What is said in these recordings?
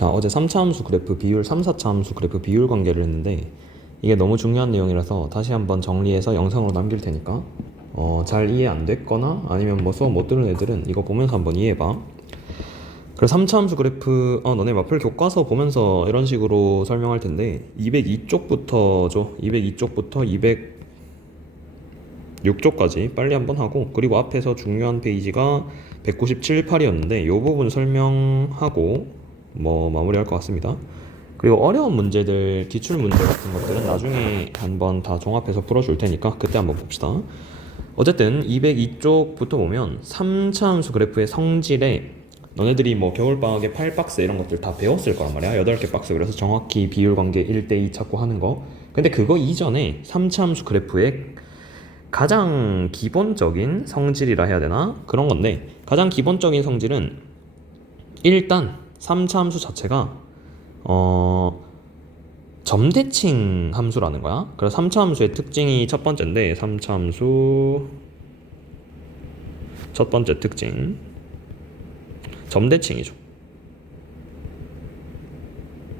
자, 어제 3차 함수 그래프 비율, 3, 4차 함수 그래프 비율 관계를 했는데 이게 너무 중요한 내용이라서 다시 한번 정리해서 영상으로 남길 테니까 잘 이해 안 됐거나 아니면 뭐 수업 못 들은 애들은 이거 보면서 한번 이해해봐. 그래서 3차 함수 그래프 너네 마플 교과서 보면서 이런 식으로 설명할 텐데 202쪽부터 줘. 202쪽부터 206쪽까지 빨리 한번 하고, 그리고 앞에서 중요한 페이지가 197, 8이었는데 이 부분 설명하고 뭐 마무리할 것 같습니다. 그리고 어려운 문제들, 기출 문제 같은 것들은 나중에 한번 다 종합해서 풀어줄 테니까 그때 한번 봅시다. 어쨌든 202쪽부터 보면 3차 함수 그래프의 성질에 너네들이 뭐 겨울방학에 8박스 이런 것들 다 배웠을 거란 말이야. 8개 박스. 그래서 정확히 비율 관계 1대2 찾고 하는 거. 근데 그거 이전에 3차 함수 그래프의 가장 기본적인 성질이라 해야 되나? 그런 건데, 가장 기본적인 성질은 일단 3차 함수 자체가 점대칭 함수라는 거야. 그래서 3차 함수의 특징이 첫 번째인데, 3차 함수 첫 번째 특징 점대칭이죠.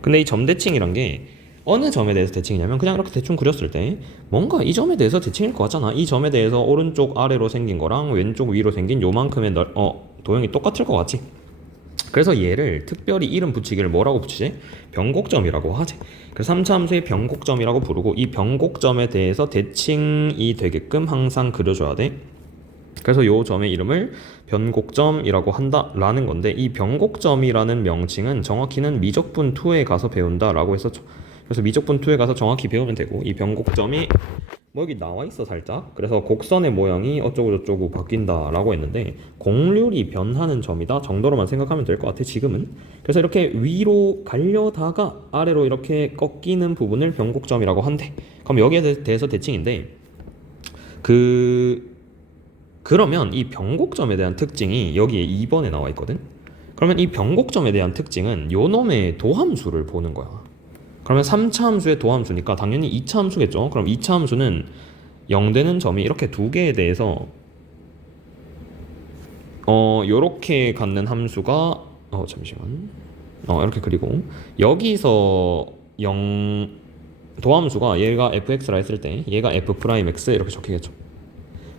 근데 이 점대칭이란 게 어느 점에 대해서 대칭이냐면, 그냥 이렇게 대충 그렸을 때 뭔가 이 점에 대해서 대칭일 것 같잖아. 이 점에 대해서 오른쪽 아래로 생긴 거랑 왼쪽 위로 생긴 요만큼의 도형이 똑같을 것 같지. 그래서 얘를 특별히 이름 붙이기를 뭐라고 붙이지? 변곡점이라고 하지. 그래서 3차 함수의 변곡점이라고 부르고, 이 변곡점에 대해서 대칭이 되게끔 항상 그려줘야 돼. 그래서 요 점의 이름을 변곡점이라고 한다라는 건데, 이 변곡점이라는 명칭은 정확히는 미적분 2에 가서 배운다라고 했었죠. 그래서 미적분 2에 가서 정확히 배우면 되고, 이 변곡점이 뭐 여기 나와 있어 살짝. 그래서 곡선의 모양이 어쩌고 저쩌고 바뀐다라고 했는데, 곡률이 변하는 점이다 정도로만 생각하면 될 것 같아 지금은. 그래서 이렇게 위로 갈려다가 아래로 이렇게 꺾이는 부분을 변곡점이라고 한대. 그럼 여기에 대해서 대칭인데, 그러면 이 변곡점에 대한 특징이 여기에 2번에 나와 있거든. 그러면 이 변곡점에 대한 특징은 요 놈의 도함수를 보는 거야. 그러면 3차 함수의 도함수니까 당연히 2차 함수겠죠. 그럼 2차 함수는 0 되는 점이 이렇게 두 개에 대해서 요렇게 갖는 함수가 잠시만. 이렇게 그리고 여기서 0 도함수가 얘가 fx라 했을 때 얘가 f'x 이렇게 적히겠죠.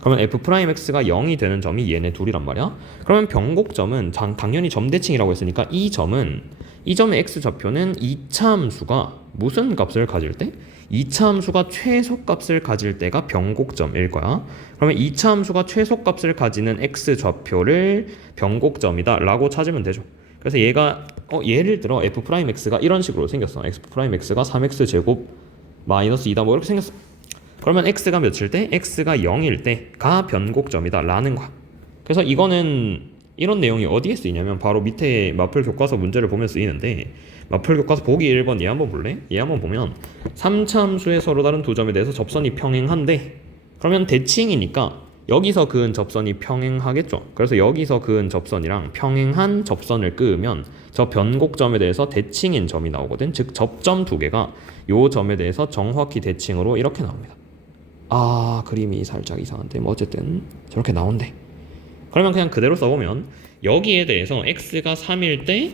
그러면 f'x가 0이 되는 점이 얘네 둘이란 말이야. 그러면 변곡점은 당연히 점대칭이라고 했으니까 이 점의 x좌표는 2차 함수가 무슨 값을 가질 때? 2차 함수가 최소값을 가질 때가 변곡점일 거야. 그러면 2차 함수가 최소값을 가지는 x좌표를 변곡점이다 라고 찾으면 되죠. 그래서 얘가 예를 들어 f'x가 이런 식으로 생겼어. f'x가 3x제곱 마이너스 2다 뭐 이렇게 생겼어. 그러면 x가 몇일 때? x가 0일 때가 변곡점이다 라는 거야. 그래서 이거는 이런 내용이 어디에 쓰이냐면 바로 밑에 마플 교과서 문제를 보면 쓰이는데, 마플 교과서 보기 1번 얘 한번 볼래? 얘 한번 보면 3차 함수의 서로 다른 두 점에 대해서 접선이 평행한데, 그러면 대칭이니까 여기서 그은 접선이 평행하겠죠. 그래서 여기서 그은 접선이랑 평행한 접선을 끄으면 저 변곡점에 대해서 대칭인 점이 나오거든. 즉 접점 두 개가 요 점에 대해서 정확히 대칭으로 이렇게 나옵니다. 그림이 살짝 이상한데 뭐 어쨌든 저렇게 나온대. 그러면 그냥 그대로 써보면 여기에 대해서 x가 3일 때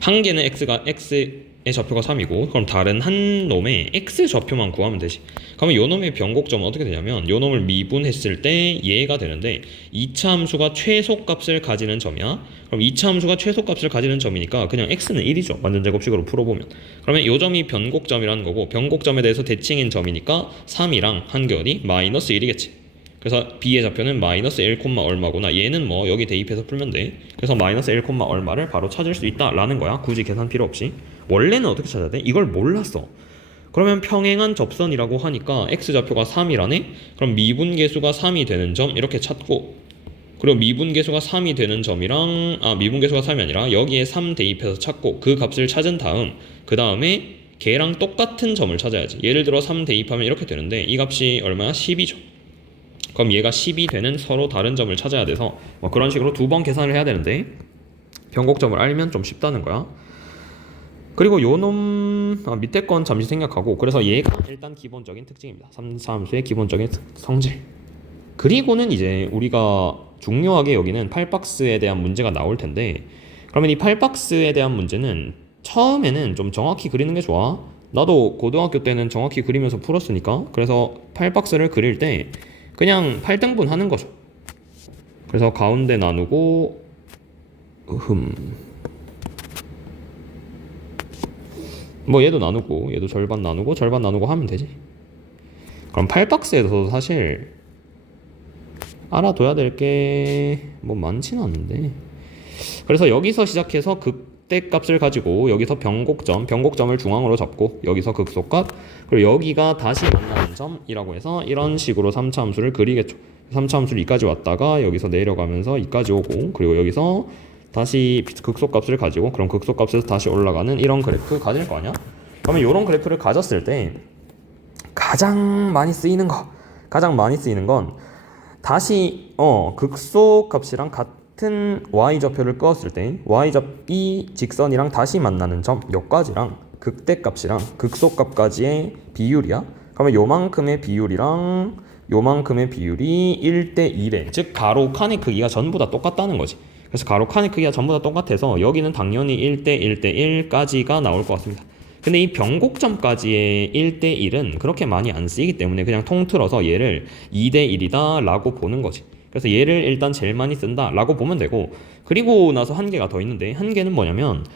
한 개는 x의 좌표가 3이고, 그럼 다른 한 놈의 x 좌표만 구하면 되지. 그러면 요 놈의 변곡점은 어떻게 되냐면 요 놈을 미분했을 때 얘가 되는데, 2차 함수가 최소값을 가지는 점이야. 그럼 2차 함수가 최소값을 가지는 점이니까 그냥 x는 1이죠. 완전 제곱식으로 풀어보면. 그러면 요 점이 변곡점이라는 거고, 변곡점에 대해서 대칭인 점이니까 3이랑 한 개 어디? 마이너스 1이겠지. 그래서 b의 좌표는 마이너스 1, 얼마구나. 얘는 뭐 여기 대입해서 풀면 돼. 그래서 마이너스 1, 얼마를 바로 찾을 수 있다라는 거야. 굳이 계산 필요 없이. 원래는 어떻게 찾아야 돼? 이걸 몰랐어. 그러면 평행한 접선이라고 하니까 x좌표가 3이라네? 그럼 미분계수가 3이 되는 점 이렇게 찾고, 그리고 미분계수가 3이 되는 점이랑 미분계수가 3이 아니라 여기에 3 대입해서 찾고, 그 값을 찾은 다음 그 다음에 걔랑 똑같은 점을 찾아야지. 예를 들어 3 대입하면 이렇게 되는데 이 값이 얼마야? 10이죠. 그럼 얘가 10이 되는 서로 다른 점을 찾아야 돼서 뭐 그런 식으로 두 번 계산을 해야 되는데, 변곡점을 알면 좀 쉽다는 거야. 그리고 요놈 밑에 건 잠시 생략하고, 그래서 얘가 일단 기본적인 특징입니다. 3차 함수의 기본적인 성질. 그리고는 이제 우리가 중요하게 여기는 8박스에 대한 문제가 나올 텐데, 그러면 이 8박스에 대한 문제는 처음에는 좀 정확히 그리는 게 좋아. 나도 고등학교 때는 정확히 그리면서 풀었으니까. 그래서 8박스를 그릴 때 그냥 8등분 하는 거죠. 그래서 가운데 나누고 뭐 얘도 나누고 얘도 절반 나누고 하면 되지. 그럼 8박스에서 사실 알아둬야 될 게 뭐 많지는 않은데, 그래서 여기서 시작해서 극대값을 가지고 여기서 변곡점을 중앙으로 잡고 여기서 극소값, 그리고 여기가 다시 만나는 점이라고 해서 이런 식으로 3차 함수를 그리겠죠. 3차 함수를 2까지 왔다가 여기서 내려가면서 2까지 오고, 그리고 여기서 다시 극소값을 가지고 그럼 극소값에서 다시 올라가는 이런 그래프 가질 거 아니야? 그러면 이런 그래프를 가졌을 때 가장 많이 쓰이는 건 다시 극소값이랑 같은 y좌표를 그었을 때 이 직선이랑 다시 만나는 점 여기까지랑 극대값이랑 극소값까지의 비율이야. 그러면 요만큼의 비율이랑 요만큼의 비율이 1대1에, 즉 가로 칸의 크기가 전부 다 똑같다는 거지. 그래서 가로 칸의 크기가 전부 다 똑같아서 여기는 당연히 1대1대1까지가 나올 것 같습니다. 근데 이 변곡점까지의 1대1은 그렇게 많이 안 쓰이기 때문에 그냥 통틀어서 얘를 2대1이다 라고 보는 거지. 그래서 얘를 일단 제일 많이 쓴다 라고 보면 되고, 그리고 나서 한 개가 더 있는데, 한 개는 뭐냐면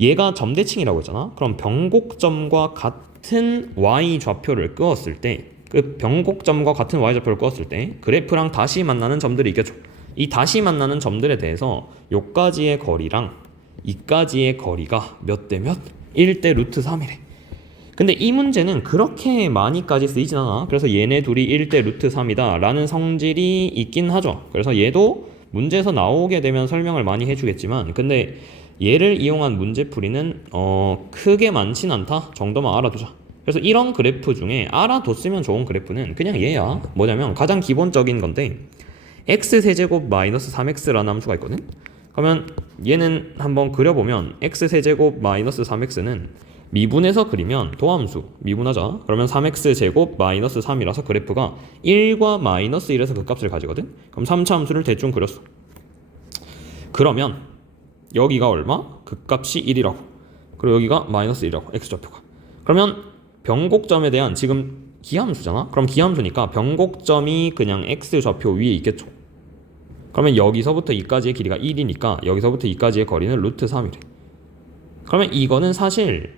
얘가 점대칭이라고 했잖아. 그럼 변곡점과 같은 y좌표를 그었을 때, 그 변곡점과 같은 y좌표를 그었을 때 그래프랑 다시 만나는 점들이 있겠죠. 이 다시 만나는 점들에 대해서 요까지의 거리랑 이까지의 거리가 몇 대 몇? 1대 루트 3이래. 근데 이 문제는 그렇게 많이까지 쓰이진 않아. 그래서 얘네 둘이 1대 루트 3이다 라는 성질이 있긴 하죠. 그래서 얘도 문제에서 나오게 되면 설명을 많이 해주겠지만, 근데 얘를 이용한 문제풀이는 크게 많진 않다 정도만 알아두자. 그래서 이런 그래프 중에 알아뒀으면 좋은 그래프는 그냥 얘야. 뭐냐면 가장 기본적인 건데, x세제곱 마이너스 3x라는 함수가 있거든. 그러면 얘는 한번 그려보면 x세제곱 마이너스 3x는 미분해서 그리면 도함수 미분하자. 그러면 3x제곱 마이너스 3이라서 그래프가 1과 마이너스 1에서 그 값을 가지거든. 그럼 3차 함수를 대충 그렸어. 그러면 여기가 얼마? 그 값이 1이라고. 그리고 여기가 마이너스 1이라고, x좌표가. 그러면 변곡점에 대한, 지금 기함수잖아? 그럼 기함수니까 변곡점이 그냥 x좌표 위에 있겠죠. 그러면 여기서부터 2까지의 길이가 1이니까 여기서부터 2까지의 거리는 루트 3이래. 그러면 이거는 사실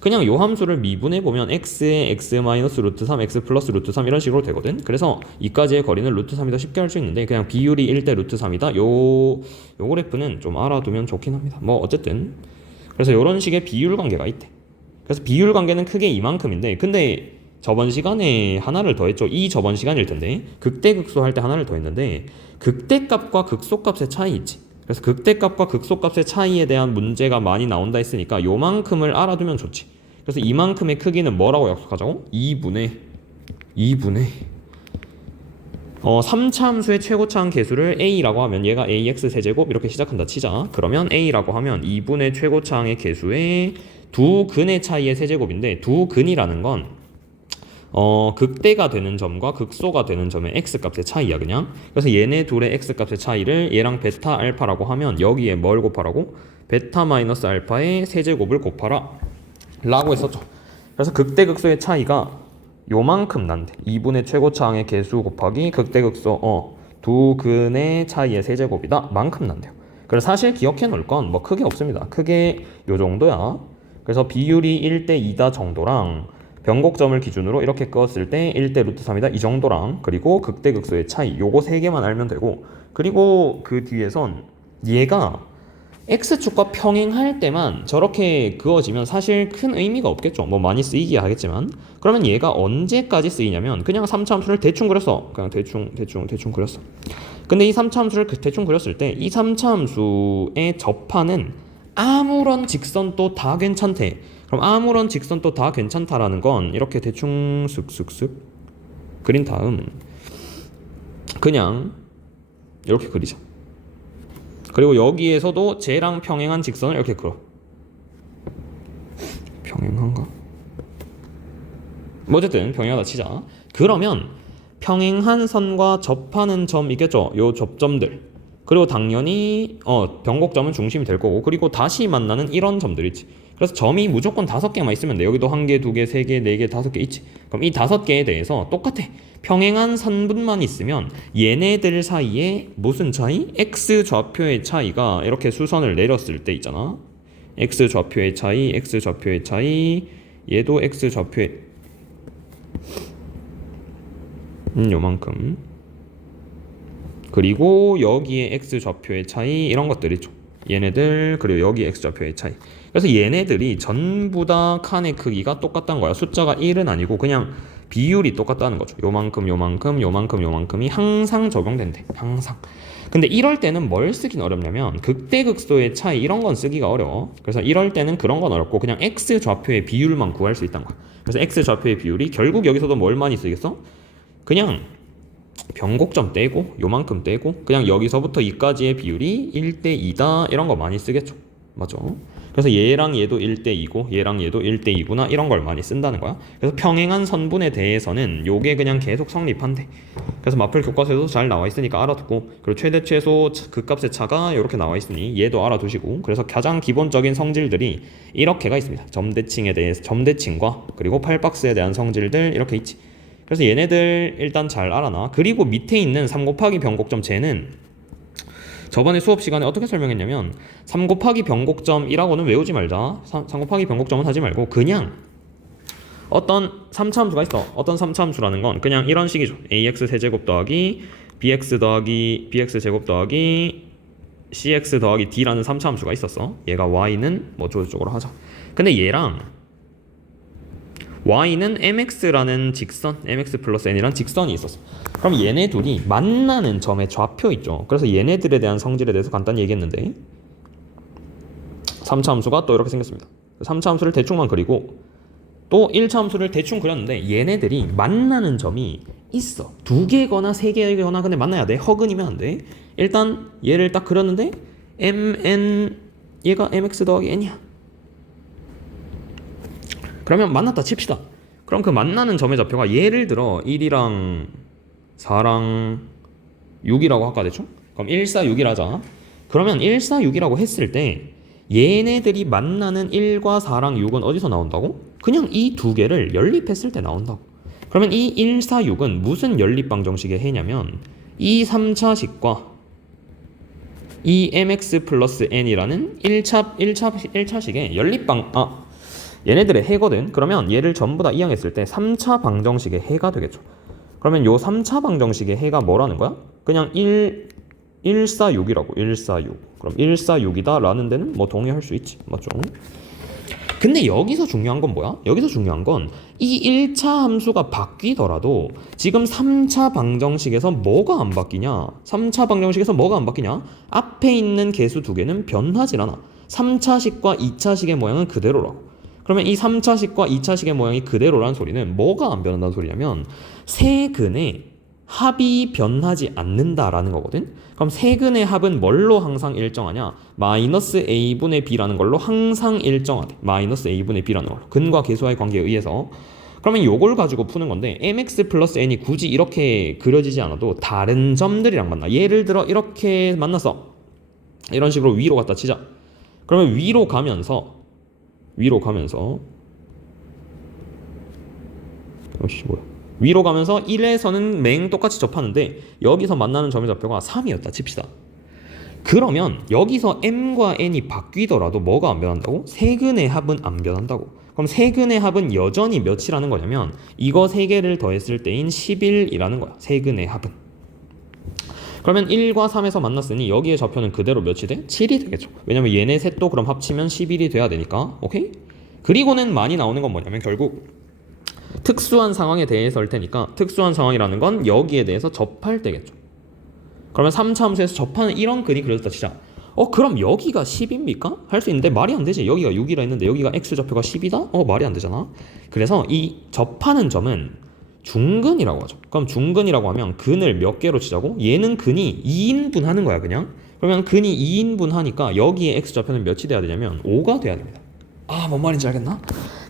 그냥 요 함수를 미분해보면 x에 x 마이너스 루트 3, x 플러스 루트 3 이런 식으로 되거든. 그래서 2까지의 거리는 루트 3이다 쉽게 할 수 있는데, 그냥 비율이 1대 루트 3이다 요 그래프는 좀 알아두면 좋긴 합니다. 뭐 어쨌든 그래서 요런 식의 비율 관계가 있대. 그래서 비율 관계는 크게 이만큼인데, 근데 저번 시간에 하나를 더 했죠. 이 저번 시간일 텐데 극대극소 할 때 하나를 더 했는데, 극대값과 극소값의 차이 있지. 그래서 극대값과 극소값의 차이에 대한 문제가 많이 나온다 했으니까 요만큼을 알아두면 좋지. 그래서 이만큼의 크기는 뭐라고 약속하자고? 2분의 3차 함수의 최고차항 계수를 a라고 하면 얘가 ax 세제곱 이렇게 시작한다 치자. 그러면 a라고 하면 2분의 최고차항의 계수의 두 근의 차이의 세제곱인데, 두 근이라는 건 극대가 되는 점과 극소가 되는 점의 x값의 차이야 그냥. 그래서 얘네 둘의 x값의 차이를 얘랑 베타 알파라고 하면 여기에 뭘 곱하라고? 베타 마이너스 알파의 세제곱을 곱하라 라고 했었죠. 그래서 극대 극소의 차이가 요만큼 난대. 2분의 최고차항의 계수 곱하기 극대 극소 두 근의 차이의 세제곱이다 만큼 난대요. 그래서 사실 기억해 놓을 건 뭐 크게 없습니다. 크게 요 정도야. 그래서 비율이 1대 2다 정도랑 변곡점을 기준으로 이렇게 그었을 때 1대 루트 3이다 이 정도랑, 그리고 극대극소의 차이 요거 3개만 알면 되고, 그리고 그 뒤에선 얘가 x축과 평행할 때만 저렇게 그어지면 사실 큰 의미가 없겠죠. 뭐 많이 쓰이기야 하겠지만, 그러면 얘가 언제까지 쓰이냐면 그냥 3차 함수를 대충 그렸어. 그냥 대충 그렸어. 근데 이 3차 함수를 대충 그렸을 때 이 3차 함수의 접하는 아무런 직선도 다 괜찮대. 그럼 아무런 직선도 다 괜찮다라는 건 이렇게 대충 쓱쓱쓱 그린 다음 그냥 이렇게 그리자. 그리고 여기에서도 쟤랑 평행한 직선을 이렇게 그려. 평행한가? 뭐 어쨌든 평행하다 치자. 그러면 평행한 선과 접하는 점이겠죠. 요 접점들. 그리고 당연히 변곡점은 중심이 될 거고 그리고 다시 만나는 이런 점들이 있지. 그래서 점이 무조건 5개만 있으면 돼. 여기도 1개, 2개, 3개, 4개, 5개 있지. 그럼 이 5개에 대해서 똑같아. 평행한 선분만 있으면 얘네들 사이에 무슨 차이? x 좌표의 차이가 이렇게 수선을 내렸을 때 있잖아. x 좌표의 차이, x 좌표의 차이, 얘도 x 좌표의 요만큼. 그리고 여기에 x 좌표의 차이 이런 것들이 있죠. 얘네들 그리고 여기 x 좌표의 차이. 그래서 얘네들이 전부 다 칸의 크기가 똑같다는 거야. 숫자가 1은 아니고 그냥 비율이 똑같다는 거죠. 요만큼 요만큼 요만큼 요만큼이 항상 적용된대. 항상. 근데 이럴 때는 뭘 쓰긴 어렵냐면 극대극소의 차이 이런 건 쓰기가 어려워. 그래서 이럴 때는 그런 건 어렵고 그냥 x 좌표의 비율만 구할 수 있다는 거야. 그래서 x 좌표의 비율이 결국 여기서도 뭘 많이 쓰겠어? 그냥 변곡점 떼고 요만큼 떼고 그냥 여기서부터 이까지의 비율이 1대2다 이런 거 많이 쓰겠죠. 맞죠? 그래서 얘랑 얘도 1대2고 얘랑 얘도 1대2구나 이런 걸 많이 쓴다는 거야. 그래서 평행한 선분에 대해서는 요게 그냥 계속 성립한대. 그래서 마플 교과서에도 잘 나와 있으니까 알아두고 그리고 최대 최소 극값의 차가 이렇게 나와 있으니 얘도 알아두시고 그래서 가장 기본적인 성질들이 이렇게가 있습니다. 점대칭에 대해서 점대칭과 그리고 8박스에 대한 성질들 이렇게 있지. 그래서 얘네들 일단 잘 알아놔. 그리고 밑에 있는 3 곱하기 변곡점 쟤는 저번에 수업 시간에 어떻게 설명했냐면 3 곱하기 변곡점이라고는 외우지 말자. 3 곱하기 변곡점은 하지 말고 그냥 어떤 3차 함수가 있어. 어떤 3차 함수라는 건 그냥 이런 식이죠. ax 세제곱 더하기 bx 더하기 bx 제곱 더하기 cx 더하기 d라는 3차 함수가 있었어. 얘가 y는 뭐 저쪽으로 하자. 근데 얘랑 y는 mx라는 직선, mx 플러스 n이라는 직선이 있었어. 그럼 얘네 둘이 만나는 점의 좌표 있죠. 그래서 얘네들에 대한 성질에 대해서 간단히 얘기했는데 3차 함수가 또 이렇게 생겼습니다. 3차 함수를 대충만 그리고 또 1차 함수를 대충 그렸는데 얘네들이 만나는 점이 있어. 2개거나 3개거나 근데 만나야 돼. 허근이면 안 돼. 일단 얘를 딱 그렸는데 mn 얘가 mx 더하기 n이야. 그러면 만났다 칩시다. 그럼 그 만나는 점의 좌표가 예를 들어 1이랑 4랑 6이라고 할까 대충? 그럼 1, 4, 6이라 하자. 그러면 1, 4, 6이라고 했을 때 얘네들이 만나는 1과 4랑 6은 어디서 나온다고? 그냥 이 두 개를 연립했을 때 나온다고. 그러면 이 1, 4, 6은 무슨 연립방정식의 해냐면 이 3차식과 이 mx 플러스 n이라는 1차식의 얘네들의 해거든. 그러면 얘를 전부 다 이항했을 때 3차 방정식의 해가 되겠죠. 그러면 요 3차 방정식의 해가 뭐라는 거야? 그냥 146이라고. 146. 그럼 146이다 라는 데는 뭐 동의할 수 있지. 맞죠? 근데 여기서 중요한 건 뭐야? 여기서 중요한 건 이 1차 함수가 바뀌더라도 지금 3차 방정식에서 뭐가 안 바뀌냐? 3차 방정식에서 뭐가 안 바뀌냐? 앞에 있는 개수 두 개는 변하질 않아. 3차식과 2차식의 모양은 그대로라고. 그러면 이 3차식과 2차식의 모양이 그대로라는 소리는 뭐가 안 변한다는 소리냐면 세근의 합이 변하지 않는다라는 거거든. 그럼 세근의 합은 뭘로 항상 일정하냐? 마이너스 a분의 b라는 걸로 항상 일정하대. 마이너스 a분의 b라는 걸로. 근과 계수와의 관계에 의해서. 그러면 요걸 가지고 푸는 건데 mx 플러스 n이 굳이 이렇게 그려지지 않아도 다른 점들이랑 만나. 예를 들어 이렇게 만났어. 이런 식으로 위로 갖다 치자. 그러면 위로 가면서 위로 가면서 1에서는 맹 똑같이 접하는데 여기서 만나는 점의 좌표가 3이었다 칩시다. 그러면 여기서 m과 n이 바뀌더라도 뭐가 안 변한다고? 세근의 합은 안 변한다고. 그럼 세근의 합은 여전히 몇이라는 거냐면 이거 3개를 더했을 때인 11이라는 거야. 세근의 합은. 그러면 1과 3에서 만났으니 여기에 좌표는 그대로 몇이 돼? 7이 되겠죠. 왜냐면 얘네 셋도 그럼 합치면 11이 돼야 되니까. 오케이? 그리고는 많이 나오는 건 뭐냐면 결국 특수한 상황에 대해서 할 테니까 특수한 상황이라는 건 여기에 대해서 접할 때겠죠. 그러면 3차 함수에서 접하는 이런 글이 그려졌다 치자. 그럼 여기가 10입니까? 할 수 있는데 말이 안 되지. 여기가 6이라 했는데 여기가 x좌표가 10이다? 말이 안 되잖아. 그래서 이 접하는 점은 중근이라고 하죠. 그럼 중근이라고 하면 근을 몇 개로 치자고? 얘는 근이 2인분 하는 거야 그냥. 그러면 근이 2인분 하니까 여기에 x좌표는 몇이 돼야 되냐면 5가 돼야 됩니다. 뭔 말인지 알겠나?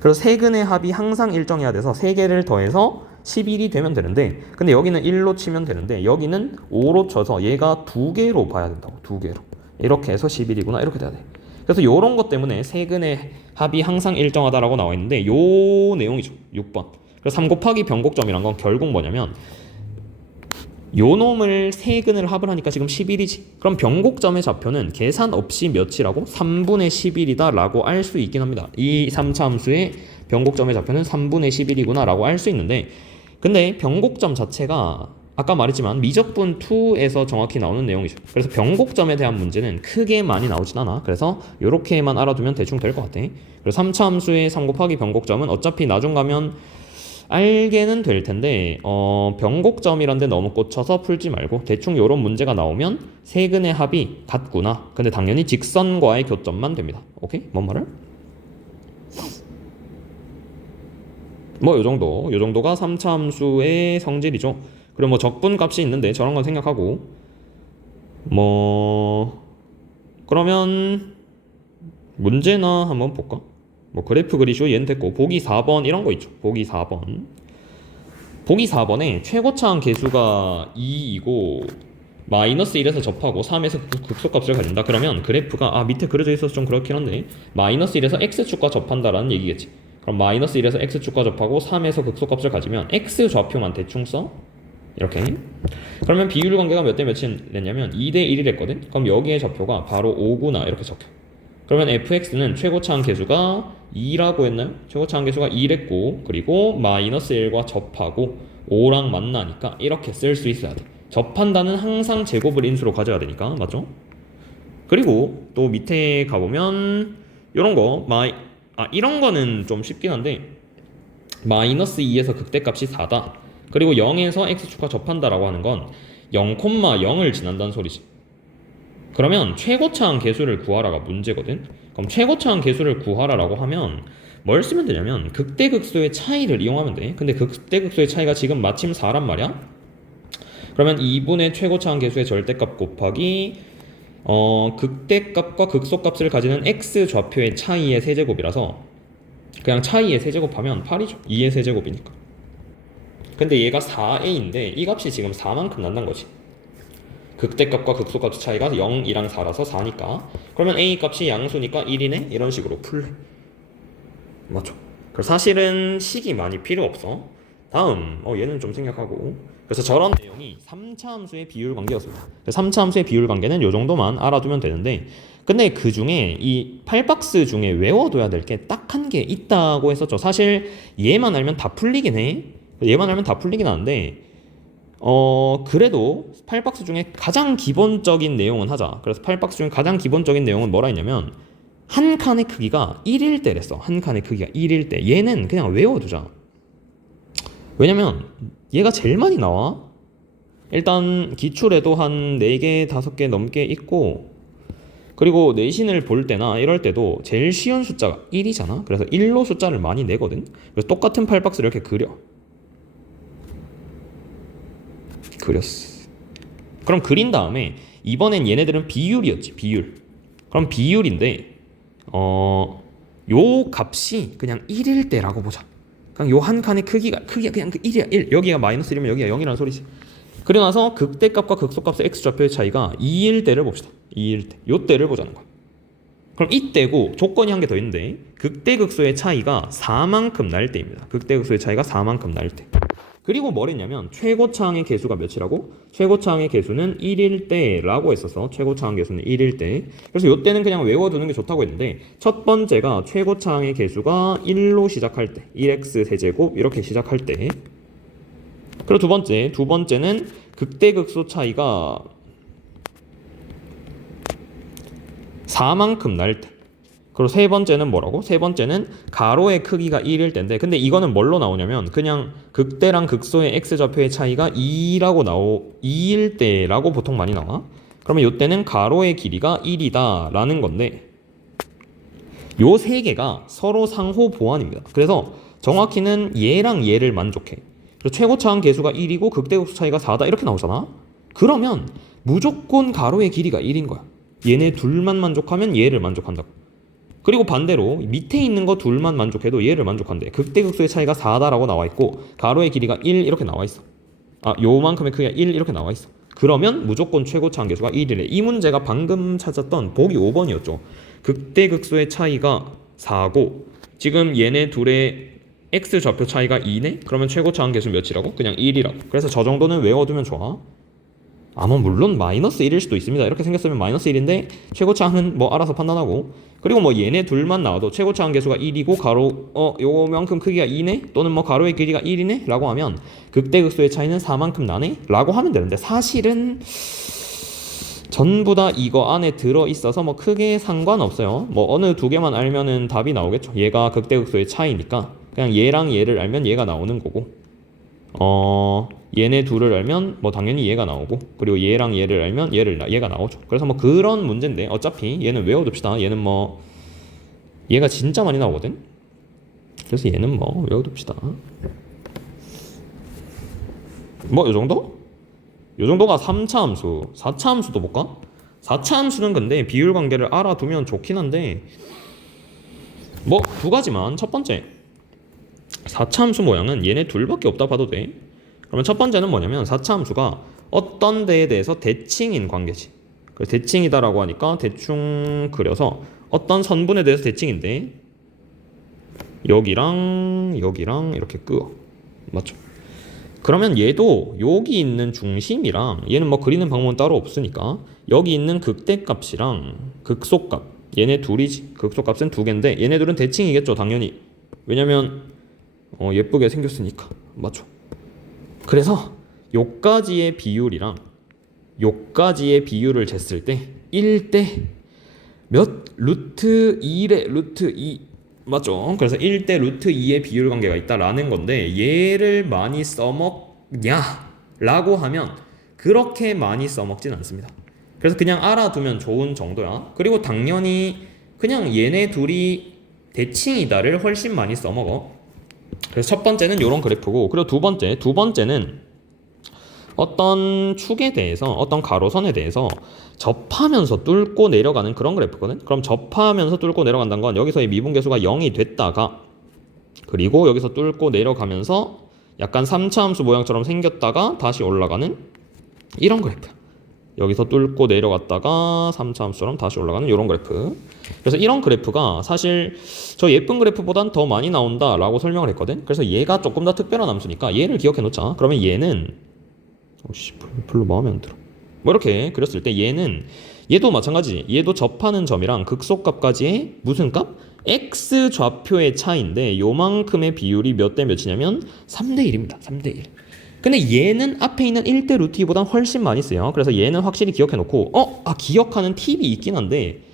그래서 세근의 합이 항상 일정해야 돼서 3개를 더해서 11이 되면 되는데, 근데 여기는 1로 치면 되는데 여기는 5로 쳐서 얘가 2개로 봐야 된다고. 2개로. 이렇게 해서 11이구나 이렇게 돼야 돼. 그래서 요런 것 때문에 세근의 합이 항상 일정하다라고 나와 있는데 요 내용이죠. 6번. 그래서 3 곱하기 변곡점이란 건 결국 뭐냐면 요 놈을 세근을 합을 하니까 지금 11이지. 그럼 변곡점의 좌표는 계산 없이 몇이라고? 3분의 11이다 라고 알 수 있긴 합니다. 이 3차 함수의 변곡점의 좌표는 3분의 11이구나 라고 알 수 있는데, 근데 변곡점 자체가 아까 말했지만 미적분 2에서 정확히 나오는 내용이죠. 그래서 변곡점에 대한 문제는 크게 많이 나오진 않아. 그래서 요렇게만 알아두면 대충 될 것 같아. 그래서 3차 함수의 3 곱하기 변곡점은 어차피 나중 가면 알게는 될 텐데 변곡점이란 데 너무 꽂혀서 풀지 말고 대충 요런 문제가 나오면 세근의 합이 같구나. 근데 당연히 직선과의 교점만 됩니다. 오케이? 뭔 말을? 뭐 요 정도가 3차 함수의 성질이죠. 그리고 뭐 적분값이 있는데 저런 건 생략하고, 뭐 그러면 문제나 한번 볼까? 뭐 그래프 그리쇼 얘는 됐고, 보기 4번 이런 거 있죠. 보기 4번. 보기 4번에 최고차항 계수가 2이고 마이너스 1에서 접하고 3에서 극소값을 가진다. 그러면 그래프가 밑에 그려져 있어서 좀 그렇긴 한데 마이너스 1에서 x축과 접한다라는 얘기겠지. 그럼 마이너스 1에서 x축과 접하고 3에서 극소값을 가지면 x 좌표만 대충 써. 이렇게. 그러면 비율 관계가 몇 대 몇이 냈냐면 2대 1이랬거든. 그럼 여기에 좌표가 바로 5구나 이렇게 적혀. 그러면 fx는 최고차항 계수가 2라고 했나요? 최고차항 계수가 2랬고, 그리고 마이너스 1과 접하고 5랑 만나니까 이렇게 쓸 수 있어야 돼. 접한다는 항상 제곱을 인수로 가져야 되니까, 맞죠? 그리고 또 밑에 가보면 이런 거 이런 거는 좀 쉽긴 한데 마이너스 2에서 극대값이 4다. 그리고 0에서 x축과 접한다라고 하는 건 0,0을 지난다는 소리지. 그러면 최고차항 계수를 구하라가 문제거든. 그럼 최고차항 계수를 구하라라고 하면 뭘 쓰면 되냐면 극대극소의 차이를 이용하면 돼. 근데 극대극소의 차이가 지금 마침 4란 말이야. 그러면 2분의 최고차항 계수의 절대값 곱하기 극대값과 극소값을 가지는 x 좌표의 차이의 세제곱이라서 그냥 차이의 세제곱하면 8이죠. 2의 세제곱이니까. 근데 얘가 4a인데 이 값이 지금 4만큼 난다는 거지. 극대값과 극소값 차이가 0이랑 4라서 4니까. 그러면 a 값이 양수니까 1이네? 이런 식으로 풀래. 맞죠? 그래서 사실은 식이 많이 필요 없어. 다음 얘는 좀 생략하고. 그래서 저런 내용이 3차 함수의 비율 관계였습니다. 3차 함수의 비율 관계는 요 정도만 알아두면 되는데, 근데 그 중에 이 8박스 중에 외워둬야 될 게 딱 한 개 있다고 했었죠. 사실 얘만 알면 다 풀리긴 해. 얘만 알면 다 풀리긴 하는데 그래도 8박스 중에 가장 기본적인 내용은 하자. 그래서 8박스 중에 가장 기본적인 내용은 뭐라 했냐면 한 칸의 크기가 1일 때랬어. 한 칸의 크기가 1일 때. 얘는 그냥 외워두자. 왜냐면 얘가 제일 많이 나와. 일단 기출에도 한 4개, 5개 넘게 있고, 그리고 내신을 볼 때나 이럴 때도 제일 쉬운 숫자가 1이잖아. 그래서 1로 숫자를 많이 내거든. 그래서 똑같은 8박스를 이렇게 그렸어. 그럼 그린 다음에 이번엔 얘네들은 비율이었지. 비율. 그럼 비율인데 요 값이 그냥 1일 때라고 보자. 그냥 요 한 칸의 크기가 그냥 그 1이야. 1. 여기가 마이너스 1이면 여기가 0이라는 소리지. 그리고 나서 극대값과 극소값의 x좌표의 차이가 2일 때를 봅시다. 2일 때. 요 때를 보자는 거야. 그럼 이때고 조건이 한 개 더 있는데 극대극소의 차이가 4만큼 날 때입니다. 극대극소의 차이가 4만큼 날 때. 그리고 뭘 했냐면 최고차항의 개수가 몇이라고? 최고차항의 개수는 1일 때라고 했어서 최고차항 개수는 1일 때. 그래서 이때는 그냥 외워두는 게 좋다고 했는데 첫 번째가 최고차항의 개수가 1로 시작할 때 1x 세제곱 이렇게 시작할 때. 그리고 두 번째는 극대극소 차이가 4만큼 날 때. 그리고 세 번째는 뭐라고? 세 번째는 가로의 크기가 1일 때인데, 근데 이거는 뭘로 나오냐면 그냥 극대랑 극소의 x좌표의 차이가 2일 때라고 보통 많이 나와. 그러면 이때는 가로의 길이가 1이다 라는 건데, 요 세 개가 서로 상호 보완입니다. 그래서 정확히는 얘랑 얘를 만족해. 그래서 최고차항 계수가 1이고 극대극소 차이가 4다 이렇게 나오잖아. 그러면 무조건 가로의 길이가 1인 거야. 얘네 둘만 만족하면 얘를 만족한다고. 그리고 반대로 밑에 있는 거 둘만 만족해도 얘를 만족한대. 극대극소의 차이가 4다라고 나와 있고 가로의 길이가 1 이렇게 나와 있어. 요만큼의 크기가 1 이렇게 나와 있어. 그러면 무조건 최고차 한계수가 1이래. 이 문제가 방금 찾았던 보기 5번이었죠. 극대극소의 차이가 4고 지금 얘네 둘의 x 좌표 차이가 2네? 그러면 최고차 한계수 몇이라고? 그냥 1이라고. 그래서 저 정도는 외워두면 좋아. 물론 마이너스 1일 수도 있습니다. 이렇게 생겼으면 마이너스 1인데 최고차는 뭐 알아서 판단하고, 그리고 뭐 얘네 둘만 나와도 최고차 한계수가 1이고 가로 요만큼 크기가 2네? 또는 뭐 가로의 길이가 1이네? 라고 하면 극대극소의 차이는 4만큼 나네? 라고 하면 되는데 사실은 전부 다 이거 안에 들어있어서 뭐 크게 상관없어요. 뭐 어느 두 개만 알면은 답이 나오겠죠. 얘가 극대극소의 차이니까 그냥 얘랑 얘를 알면 얘가 나오는 거고, 얘네 둘을 알면 뭐 당연히 얘가 나오고, 그리고 얘랑 얘를 알면 얘가 나오죠. 그래서 뭐 그런 문제인데 어차피 얘는 외워둡시다. 얘는 뭐 얘가 진짜 많이 나오거든. 그래서 얘는 뭐 외워둡시다. 뭐 요정도? 요정도가 3차 함수. 4차 함수도 볼까? 4차 함수는 근데 비율 관계를 알아두면 좋긴 한데 뭐 두 가지만. 첫 번째 4차 함수 모양은 얘네 둘밖에 없다 봐도 돼. 그러면 첫 번째는 뭐냐면 4차 함수가 어떤 데에 대해서 대칭인 관계지. 그래서 대칭이다라고 하니까 대충 그려서 어떤 선분에 대해서 대칭인데 여기랑 이렇게 끄어. 맞죠? 그러면 얘도 여기 있는 중심이랑 얘는 뭐 그리는 방법은 따로 없으니까 여기 있는 극대값이랑 극소값 얘네 둘이지. 극소값은 두 개인데 얘네 둘은 대칭이겠죠 당연히. 왜냐면 예쁘게 생겼으니까. 맞죠? 그래서 요까지의 비율이랑 요까지의 비율을 쟀을 때 1대 몇? 루트 2래 루트 2. 맞죠? 그래서 1대 루트 2의 비율 관계가 있다라는 건데 얘를 많이 써먹냐? 라고 하면 그렇게 많이 써먹진 않습니다. 그래서 그냥 알아두면 좋은 정도야. 그리고 당연히 그냥 얘네 둘이 대칭이다를 훨씬 많이 써먹어. 그래서 첫 번째는 이런 그래프고, 그리고 두 번째는 어떤 축에 대해서 어떤 가로선에 대해서 접하면서 뚫고 내려가는 그런 그래프거든. 그럼 접하면서 뚫고 내려간다는 건 여기서의 미분계수가 0이 됐다가 그리고 여기서 뚫고 내려가면서 약간 3차 함수 모양처럼 생겼다가 다시 올라가는 이런 그래프야. 여기서 뚫고 내려갔다가 3차 함수처럼 다시 올라가는 이런 그래프. 그래서 이런 그래프가 사실 저 예쁜 그래프보단 더 많이 나온다라고 설명을 했거든. 그래서 얘가 조금 더 특별한 함수니까 얘를 기억해 놓자. 그러면 얘는 별로 마음에 안 들어. 뭐 이렇게 그렸을 때 얘도 마찬가지. 얘도 접하는 점이랑 극소값까지의 무슨 값? x 좌표의 차이인데 요만큼의 비율이 몇 대 몇이냐면 3대 1입니다. 3대 1. 근데 얘는 앞에 있는 1대 루트 2보다 훨씬 많이 써요. 그래서 얘는 확실히 기억해 놓고 기억하는 팁이 있긴 한데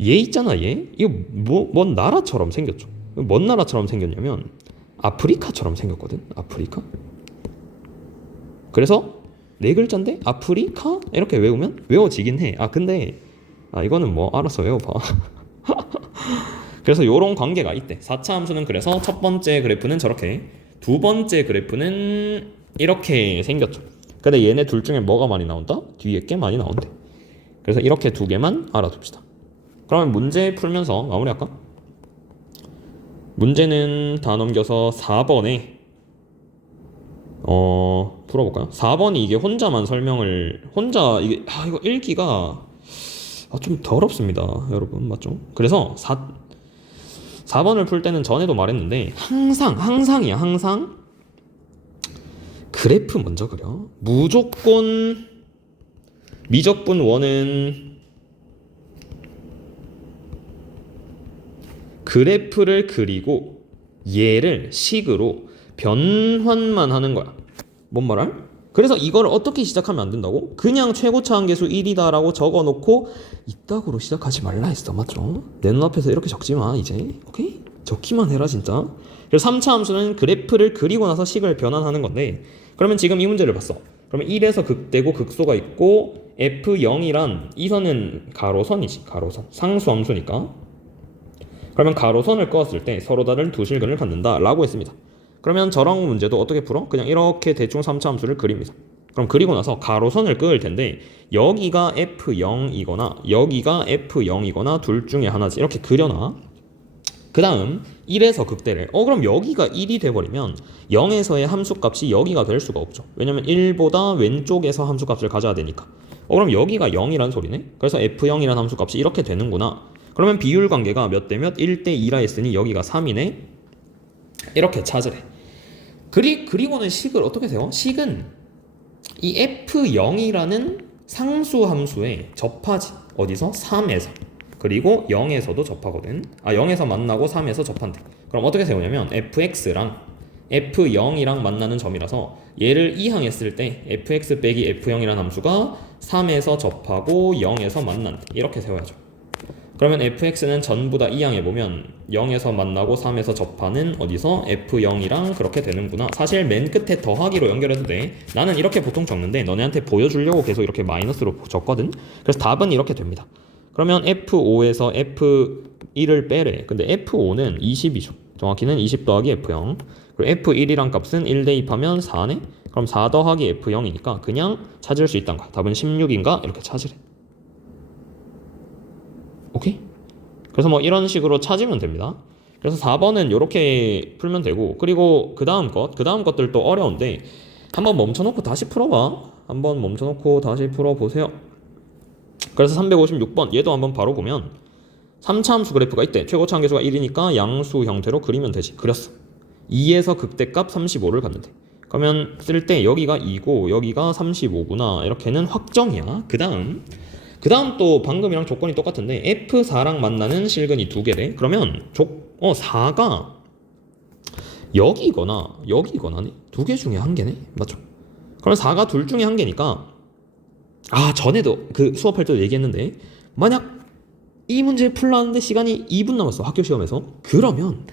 얘 있잖아. 얘 이거 뭔 나라처럼 생겼죠. 뭔 나라처럼 생겼냐면 아프리카처럼 생겼거든. 아프리카. 그래서 네 글자인데 아프리카 이렇게 외우면 외워지긴 해. 근데 이거는 뭐 알아서 외워봐. 그래서 요런 관계가 있대. 4차 함수는 그래서 첫 번째 그래프는 저렇게, 두 번째 그래프는 이렇게 생겼죠. 근데 얘네 둘 중에 뭐가 많이 나온다? 뒤에 게 많이 나온대. 그래서 이렇게 두 개만 알아둡시다. 그러면 문제 풀면서 마무리할까? 문제는 다 넘겨서 4번에 풀어볼까요? 4번이 이게 혼자 이거 읽기가 좀 더럽습니다 여러분. 맞죠? 그래서 4번을 풀 때는 전에도 말했는데 항상 그래프 먼저 그려. 무조건 미적분 1은 그래프를 그리고 얘를 식으로 변환만 하는 거야. 뭔 말할? 그래서 이걸 어떻게 시작하면 안 된다고? 그냥 최고차 한계수 1이다 라고 적어놓고 이따구로 시작하지 말라 했어. 맞죠? 내 눈앞에서 이렇게 적지 마 이제. 오케이? 적기만 해라 진짜. 그래서 3차 함수는 그래프를 그리고 나서 식을 변환하는 건데, 그러면 지금 이 문제를 봤어. 그러면 1에서 극대고 극소가 있고 F0이란 이 선은 가로선이지. 가로선. 상수함수니까. 그러면 가로선을 그었을 때 서로 다른 두 실근을 갖는다 라고 했습니다. 그러면 저런 문제도 어떻게 풀어? 그냥 이렇게 대충 3차 함수를 그립니다. 그럼 그리고 나서 가로선을 그을 텐데 여기가 F0이거나 여기가 F0이거나 둘 중에 하나지. 이렇게 그려놔. 그 다음 1에서 극대를 그럼 여기가 1이 돼버리면 0에서의 함수값이 여기가 될 수가 없죠. 왜냐면 1보다 왼쪽에서 함수값을 가져야 되니까. 그럼 여기가 0이란 소리네. 그래서 F0이란 함수값이 이렇게 되는구나. 그러면 비율 관계가 몇 대 몇? 1대 2라 했으니 여기가 3이네. 이렇게 찾으래. 그리고는 식을 어떻게 세워? 식은 이 F0이라는 상수 함수에 접하지. 어디서? 3에서. 그리고 0에서도 접하거든. 0에서 만나고 3에서 접한대. 그럼 어떻게 세우냐면 fx랑 f0이랑 만나는 점이라서 얘를 이항했을 때 fx 빼기 f0이라는 함수가 3에서 접하고 0에서 만난대. 이렇게 세워야죠. 그러면 fx는 전부 다 이항해보면 0에서 만나고 3에서 접하는 어디서 f0이랑 그렇게 되는구나. 사실 맨 끝에 더하기로 연결해도 돼. 나는 이렇게 보통 적는데 너네한테 보여주려고 계속 이렇게 마이너스로 적거든. 그래서 답은 이렇게 됩니다. 그러면 F5에서 F1을 빼래. 근데 F5는 20이죠. 정확히는 20 더하기 F0. 그리고 F1이란 값은 1 대입하면 4네? 그럼 4 더하기 F0이니까 그냥 찾을 수 있단 거야. 답은 16인가? 이렇게 찾으래. 오케이? 그래서 뭐 이런 식으로 찾으면 됩니다. 그래서 4번은 이렇게 풀면 되고, 그리고 그 다음 것들도 어려운데 한번 멈춰놓고 다시 풀어봐. 한번 멈춰놓고 다시 풀어보세요. 그래서 356번 얘도 한번 바로 보면 3차 함수 그래프가 있대. 최고차 한계수가 1이니까 양수 형태로 그리면 되지. 그렸어. 2에서 극대값 35를 갖는데. 그러면 쓸 때 여기가 2고 여기가 35구나. 이렇게는 확정이야. 그 다음 또 방금이랑 조건이 똑같은데 F4랑 만나는 실근이 두 개래. 그러면 4가 여기거나네. 두 개 중에 한 개네. 맞죠? 그러면 4가 둘 중에 한 개니까 전에도 그 수업할 때도 얘기했는데 만약 이 문제 풀라는데 시간이 2분 남았어. 학교 시험에서. 그러면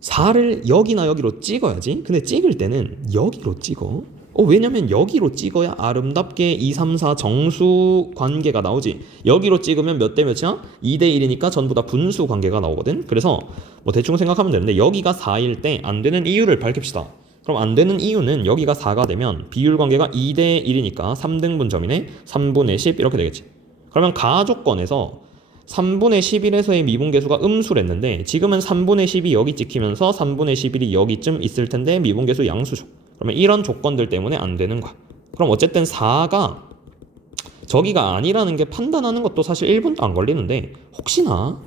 4를 여기나 여기로 찍어야지. 근데 찍을 때는 여기로 찍어. 왜냐면 여기로 찍어야 아름답게 2, 3, 4 정수 관계가 나오지. 여기로 찍으면 몇 대 몇이야? 2 대 1이니까 전부 다 분수 관계가 나오거든. 그래서 뭐 대충 생각하면 되는데 여기가 4일 때 안 되는 이유를 밝힙시다. 그럼 안 되는 이유는 여기가 4가 되면 비율 관계가 2 대 1이니까 3등분점이네. 3분의 10 이렇게 되겠지. 그러면 가조건에서 3분의 11에서의 미분계수가 음수랬는데 지금은 3분의 10이 여기 찍히면서 3분의 11이 여기쯤 있을 텐데 미분계수 양수죠. 그러면 이런 조건들 때문에 안 되는 거야. 그럼 어쨌든 4가 저기가 아니라는 게 판단하는 것도 사실 1분도 안 걸리는데 혹시나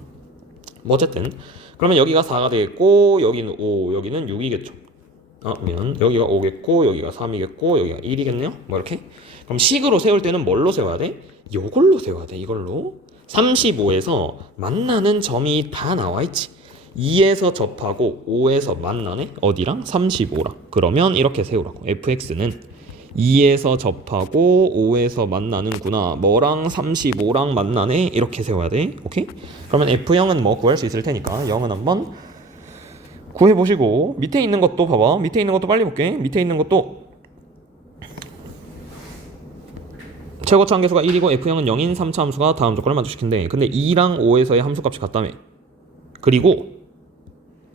뭐 어쨌든 그러면 여기가 4가 되겠고 여기는 5 여기는 6이겠죠. 여기가 5겠고 여기가 3이겠고 여기가 1이겠네요. 뭐 이렇게. 그럼 식으로 세울 때는 뭘로 세워야 돼? 요걸로 세워야 돼. 이걸로. 35에서 만나는 점이 다 나와 있지. 2에서 접하고 5에서 만나네. 어디랑? 35랑. 그러면 이렇게 세우라고. fx는 2에서 접하고 5에서 만나는구나. 뭐랑 35랑 만나네. 이렇게 세워야 돼. 오케이? 그러면 f0은 뭐 구할 수 있을 테니까 0은 한번 구해보시고 밑에 있는 것도 봐봐. 밑에 있는 것도 빨리 볼게. 밑에 있는 것도 최고차 함계수가 1이고 F0은 0인 3차 함수가 다음 조건을 만족시킨대. 근데 2랑 5에서의 함수값이 같다며. 그리고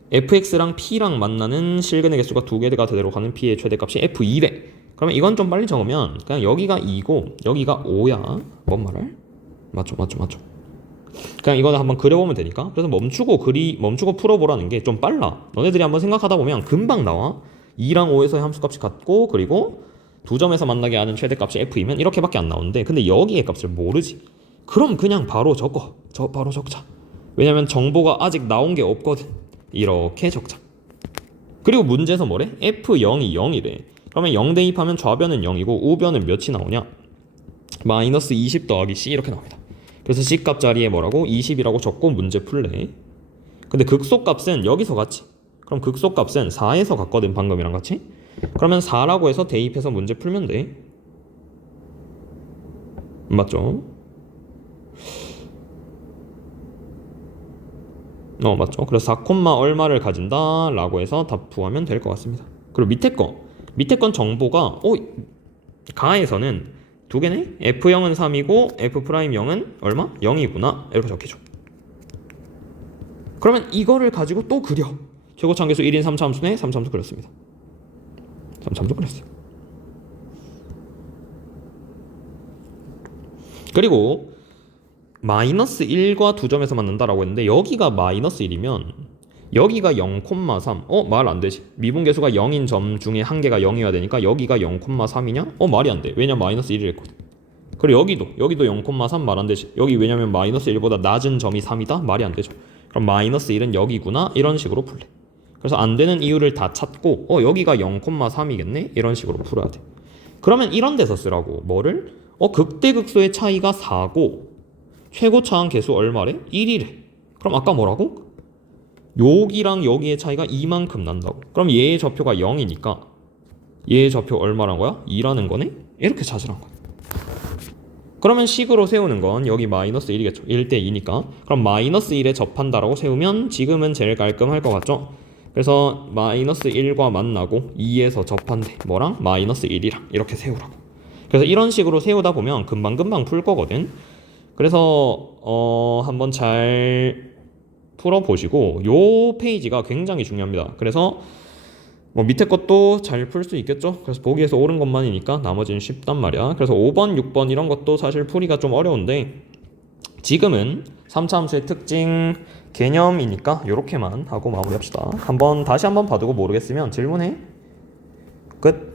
fx랑 p랑 만나는 실근의 개수가 두 개가 되도록 하는 p의 최대값이 f2래. 그러면 이건 좀 빨리 적으면 그냥 여기가 2고 여기가 5야. 뭔 말을? 맞죠. 그냥 이거는 한번 그려보면 되니까. 그래서 멈추고 풀어보라는 게 좀 빨라. 너네들이 한번 생각하다 보면 금방 나와. 2랑 5에서의 함수값이 같고 그리고 두 점에서 만나게 하는 최대값이 f이면 이렇게밖에 안 나오는데 근데 여기의 값을 모르지. 그럼 그냥 바로 바로 적자. 왜냐면 정보가 아직 나온 게 없거든. 이렇게 적자. 그리고 문제에서 뭐래? f0이 0이래. 그러면 0 대입하면 좌변은 0이고 우변은 몇이 나오냐? 마이너스 20 더하기 c 이렇게 나옵니다. 그래서 C값 자리에 뭐라고? 20이라고 적고 문제 풀래. 근데 극소값은 여기서 같지. 그럼 극소값은 4에서 같거든. 방금이랑 같이. 그러면 4라고 해서 대입해서 문제 풀면 돼. 맞죠? 맞죠. 그래서 4, 얼마를 가진다 라고 해서 답 구하면 될 것 같습니다. 그리고 밑에 건 정보가 가에서는 두 개네? F0은 3이고 F'0은 얼마? 0이구나. 이렇게 적혀줘. 그러면 이거를 가지고 또 그려. 최고차 함계수 1인 3차 함수네. 3차 함수 그렸습니다. 3차 함수 그렸어요. 그리고 마이너스 1과 두 점에서 만난다라고 했는데 여기가 마이너스 1이면 여기가 0,3. 말 안 되지. 미분계수가 0인 점 중에 한 개가 0이어야 되니까 여기가 0,3이냐? 말이 안 돼. 왜냐 마이너스 1을 했거든. 그리고 여기도 0,3 말 안 되지. 여기 왜냐면 마이너스 1보다 낮은 점이 3이다? 말이 안 되죠. 그럼 마이너스 1은 여기구나? 이런 식으로 풀래. 그래서 안 되는 이유를 다 찾고 여기가 0,3이겠네? 이런 식으로 풀어야 돼. 그러면 이런 데서 쓰라고. 뭐를? 극대극소의 차이가 4고 최고 차항 계수 얼마래? 1이래. 그럼 아까 뭐라고? 여기랑 여기의 차이가 이만큼 난다고. 그럼 얘의 좌표가 0이니까 얘의 좌표 얼마란 거야? 2라는 거네? 이렇게 찾으란 거야. 그러면 식으로 세우는 건 여기 마이너스 1이겠죠. 1대 2니까. 그럼 마이너스 1에 접한다라고 세우면 지금은 제일 깔끔할 것 같죠? 그래서 마이너스 1과 만나고 2에서 접한대. 뭐랑? 마이너스 1이랑 이렇게 세우라고. 그래서 이런 식으로 세우다 보면 금방금방 풀 거거든. 그래서 한번 잘 풀어보시고 요 페이지가 굉장히 중요합니다. 그래서 뭐 밑에 것도 잘 풀 수 있겠죠. 그래서 보기에서 옳은 것만이니까 나머지는 쉽단 말이야. 그래서 5번, 6번 이런 것도 사실 풀이가 좀 어려운데 지금은 3차 함수의 특징 개념이니까 요렇게만 하고 마무리합시다. 다시 한번 봐두고 모르겠으면 질문해. 끝.